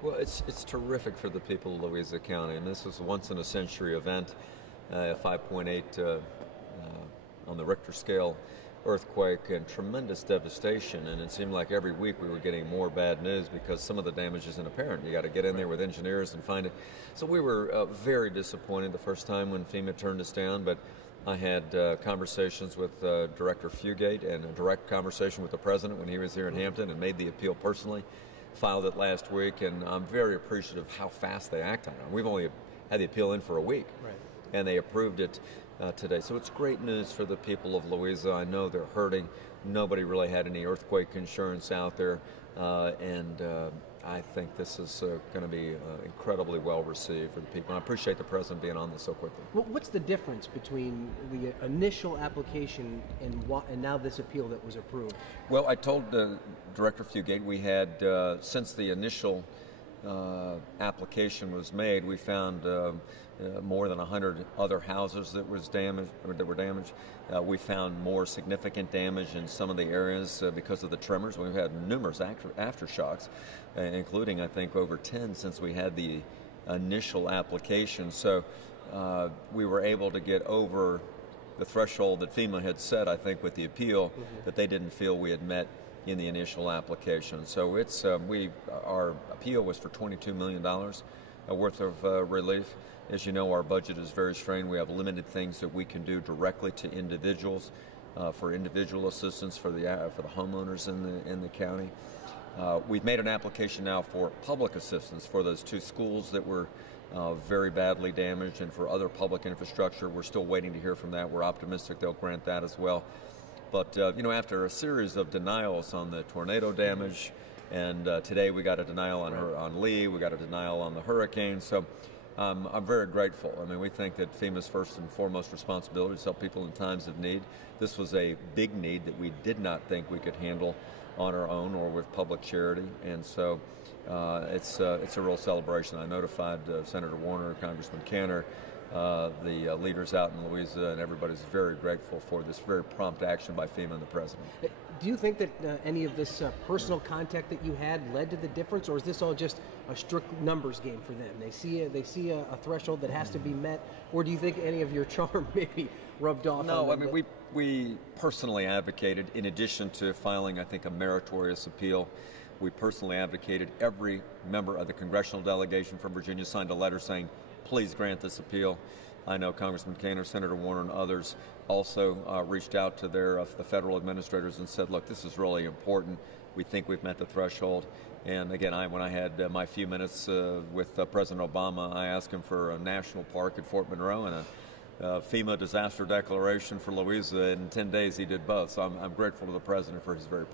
Well, it's terrific for the people of Louisa County, and this was a once-in-a-century event, 5.8 on the Richter scale earthquake, and tremendous devastation. And it seemed like every week we were getting more bad news because some of the damage isn't apparent. You got to get in there with engineers and find it. So we were very disappointed the first time when FEMA turned us down, but I had conversations with Director Fugate and a direct conversation with the president when he was here in Hampton, and made the appeal personally. Filed it last week, and I'm very appreciative of how fast they act on it. We've only had the appeal in for a week, right, and they approved it today. So it's great news for the people of Louisa. I know they're hurting. Nobody really had any earthquake insurance out there, and I think this is going to be incredibly well received for the people. And I appreciate the president being on this so quickly. Well, what's the difference between the initial application and now this appeal that was approved? Well, I told Director Fugate we had, since the initial application was made, we found more than 100 other houses that were damaged. We found more significant damage in some of the areas because of the tremors. We've had numerous aftershocks, including, I think, over 10 since we had the initial application. So we were able to get over the threshold that FEMA had set, I think, with the appeal, that they didn't feel we had met in the initial application. So it's our appeal was for $22 million worth of relief. As you know, our budget is very strained. We have limited things that we can do directly to individuals for individual assistance for the homeowners in the county. We've made an application now for public assistance for those two schools that were very badly damaged, and for other public infrastructure. We're still waiting to hear from that. We're optimistic they'll grant that as well. But after a series of denials on the tornado damage, and today we got a denial on Lee, we got a denial on the hurricane. So I'm very grateful. I mean, we think that FEMA's first and foremost responsibility is to help people in times of need. This was a big need that we did not think we could handle on our own or with public charity, and so it's a real celebration. I notified Senator Warner, Congressman Cantor, the leaders out in Louisa, and everybody's very grateful for this very prompt action by FEMA and the president. Do you think that any of this personal contact that you had led to the difference, or is this all just a strict numbers game for them? They see a threshold that has to be met, or do you think any of your charm maybe rubbed off? No, I mean, we personally advocated, in addition to filing, I think, a meritorious appeal, we personally advocated. Every member of the congressional delegation from Virginia signed a letter saying, please grant this appeal. I know Congressman Cantor, Senator Warner, and others also reached out to the federal administrators and said, look, this is really important. We think we've met the threshold. And again, when I had my few minutes with President Obama, I asked him for a national park at Fort Monroe and a FEMA disaster declaration for Louisa. In 10 days, he did both. So I'm grateful to the president for his very